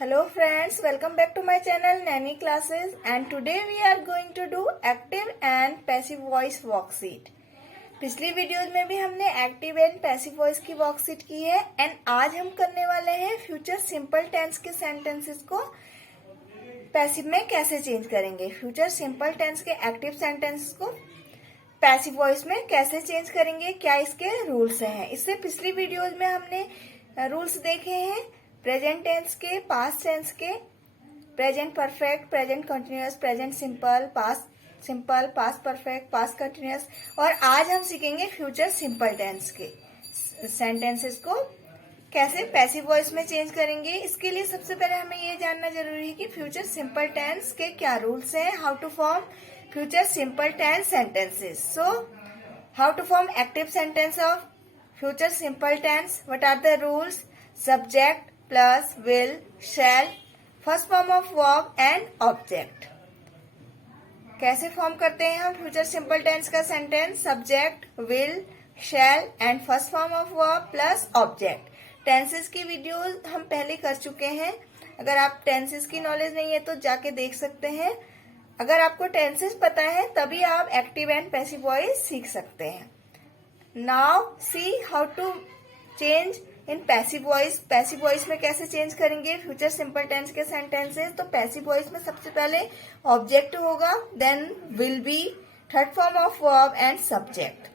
Hello friends, welcome back to my channel Nanny Classes and today we are going to do active and passive voice worksheet. पिछली videos में भी हमने active and passive voice की worksheet की है and आज हम करने वाले हैं फ्यूचर सिंपल टेंस के सेंटेंसेस को पैसिव में कैसे चेंज करेंगे। फ्यूचर सिंपल टेंस के एक्टिव सेंटेंसेस को पैसिव वॉइस में कैसे चेंज करेंगे, क्या इसके रूल्स हैं। इससे पिछली वीडियोज में हमने रूल्स देखे हैं प्रेजेंट टेंस के, पास्ट टेंस के, present perfect, present continuous, present simple, past perfect, past continuous और आज हम सीखेंगे फ्यूचर सिंपल टेंस के सेंटेंसेस को कैसे पैसिव वॉइस में चेंज करेंगे। इसके लिए सबसे पहले हमें ये जानना जरूरी है कि फ्यूचर सिंपल टेंस के क्या रूल्स हैं, how to form future simple tense sentences. So how to form active sentence of future simple tense, what are the rules, subject plus will, shall, first form of verb and object. कैसे form करते हैं हम future simple tense का sentence, subject, will, shall and first form of verb plus object. Tenses की videos हम पहले कर चुके हैं, अगर आप टेंसेस की नॉलेज नहीं है तो जाके देख सकते हैं। अगर आपको टेंसेस पता है तभी आप एक्टिव एंड पैसिव वॉइस सीख सकते हैं। Now see how to change in passive voice. Passive voice में कैसे चेंज करेंगे फ्यूचर सिंपल टेंस के सेंटेंसेस। तो पैसिव वॉइस में सबसे पहले ऑब्जेक्ट होगा, then will be, third form of verb and subject.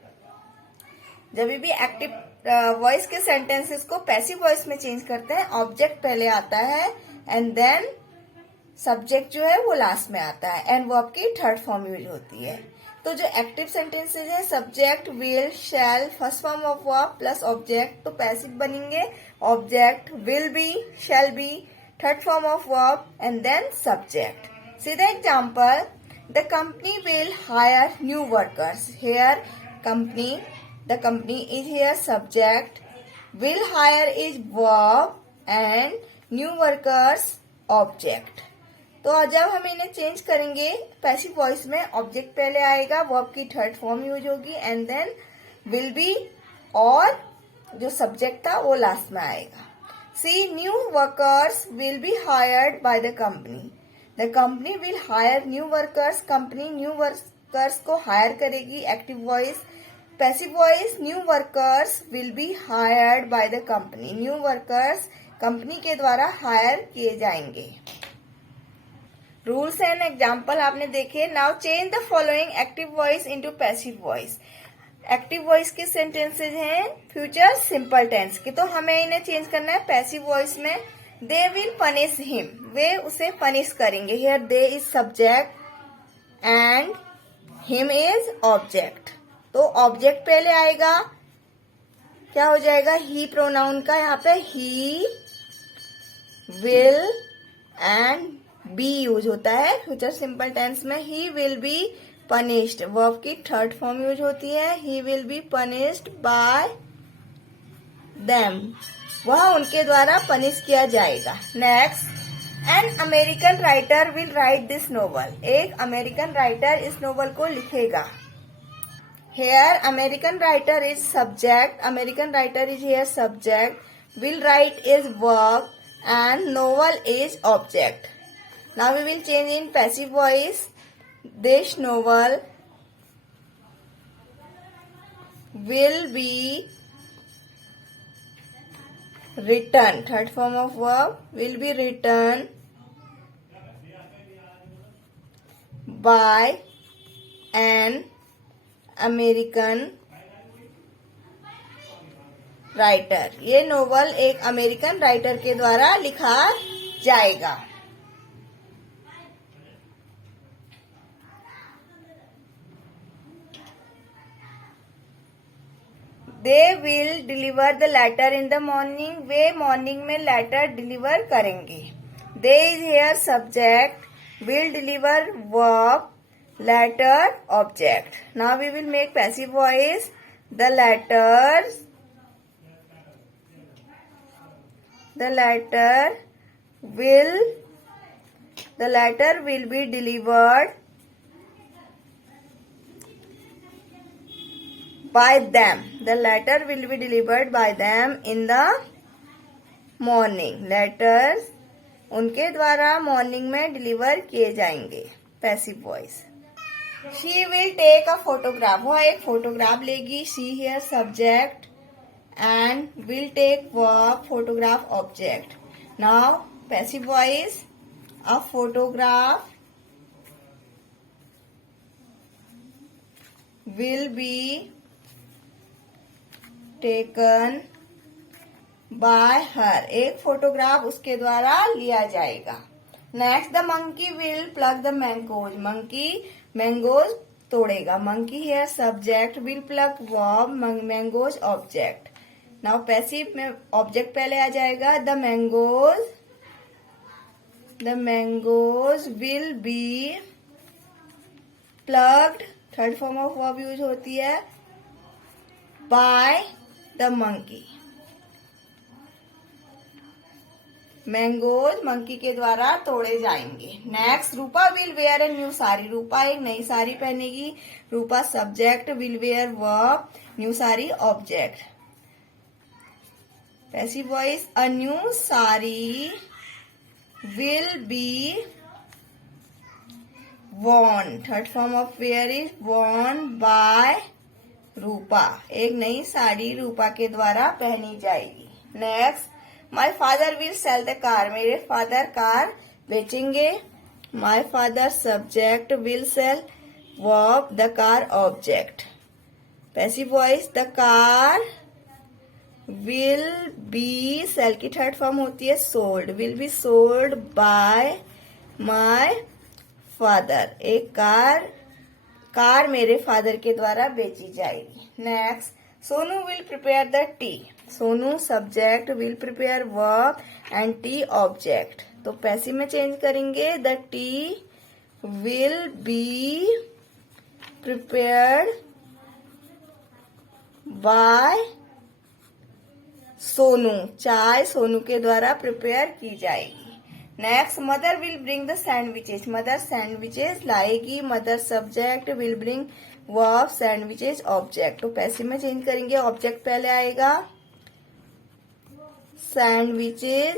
जब भी एक्टिव वॉइस के सेंटेंसेस को पैसिव वॉइस में चेंज करते हैं, ऑब्जेक्ट पहले आता है एंड देन सब्जेक्ट जो है वो लास्ट में आता है एंड वर्ब की थर्ड फॉर्म यूज होती है। तो जो एक्टिव सेंटेंसेस हैं subject, will, shall, first form of verb plus object, तो पैसिव बनेंगे object, will be, shall be, third form of verb and then subject. See the example, the company will hire new workers. Here company, the company is here subject, will hire is verb and new workers object. तो जब हम इन्हें change करेंगे passive voice में, object पहले आएगा, verb की third form use होगी एंड देन विल बी और जो सब्जेक्ट था वो लास्ट में आएगा। See new workers will be hired by the company. The company will hire new workers. Company new workers को हायर करेगी, active voice. Passive voice, new workers will be hired by the company. New workers company के द्वारा higher किए जाएंगे। Rules and example आपने देखे। Now change the following active voice into passive voice. Active voice के sentences हैं future simple tense के, तो हमें इन्हें चेंज करना है पैसिव वॉइस में। दे विल पनिश हिम, वे उसे पनिश करेंगे। Here they is subject and him is object. तो ऑब्जेक्ट पहले आएगा, क्या हो जाएगा, ही प्रोनाउन का यहाँ पे he, will and be use होता है फ्यूचर सिंपल टेंस में। He will be punished, verb की थर्ड फॉर्म यूज होती है। He will be punished by them, वह उनके द्वारा पनिश किया जाएगा। Next, an American writer will write this novel. एक अमेरिकन राइटर इस नोवेल को लिखेगा। Here American writer is subject, American writer is here subject, will write is verb and novel is object. Now we will change in passive voice. This novel will be written, third form of verb, will be written by an American writer. ये novel एक American writer के द्वारा लिखा जाएगा। They will deliver the letter in the morning, वे morning में letter deliver करेंगे। They is here subject, will deliver verb, letter object. Now we will make passive voice. The letters, the letter will be delivered by them. The letter will be delivered by them in the morning. Letters उनके द्वारा morning में deliver किए जाएंगे। Passive voice. She will take a photograph, वह एक photograph लेगी। She here subject and will take verb photograph object. Now passive voice, a photograph will be taken by her, एक photograph उसके द्वारा लिया जाएगा। Next, the monkey will plug the mangoes, monkey mangoes तोड़ेगा। Monkey here subject, will plug verb, mangoes object. Now passive में object पहले आ जाएगा। The mangoes will be plugged, third form of verb use होती है, by the monkey. Mangoes monkey के द्वारा तोड़े जाएंगे। Next, Rupa will wear a new sari, Rupa एक नई साड़ी पहनेगी। Rupa subject, will wear verb, new sari object. Passive voice, a new sari will be worn, third form of wear is worn by Rupa, एक नई साड़ी रूपा के द्वारा पहनी जाएगी। Next, my father will sell the car, मेरे फादर कार बेचेंगे। My father subject, will sell verb, the car object. Passive voice, the car will be, sell की third form होती है sold, will be sold by my father, एक car मेरे father के द्वारा बेची जाएगी। Next, Sonu will prepare the tea, Sonu subject, will prepare verb and tea object. तो पैसिव में चेंज करेंगे। The tea will be prepared by Sonu, चाय सोनू के द्वारा प्रिपेयर की जाएगी। Next, mother will bring the sandwiches, mother sandwiches लाएगी। Mother subject, will bring verb, sandwiches object. तो पैसिव में चेंज करेंगे, ऑब्जेक्ट पहले आएगा। Sandwiches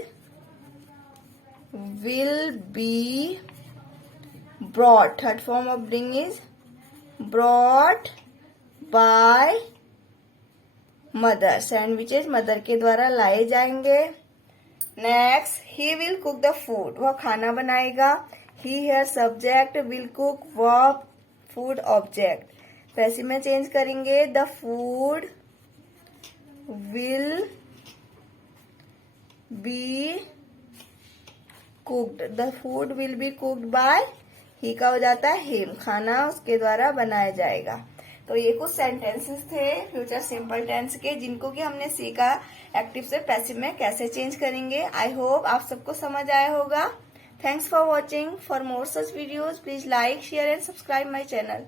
will be brought, third form of bring is brought by mother, sandwiches mother के द्वारा लाए जाएंगे। Next, he will cook the food, वह खाना बनाएगा। He here subject, will cook verb, food object. Passive में चेंज करेंगे। The food will be cooked, the food will be cooked bye, ही का हो जाता है हिम, खाना उसके द्वारा बनाया जाएगा। तो ये कुछ सेंटेंसेस थे फ्यूचर सिंपल टेंस के, जिनको कि हमने सीखा एक्टिव से पैसिव में कैसे चेंज करेंगे। आई होप आप सबको समझ आया होगा। Thanks for watching. For more such videos please like, share and subscribe my channel.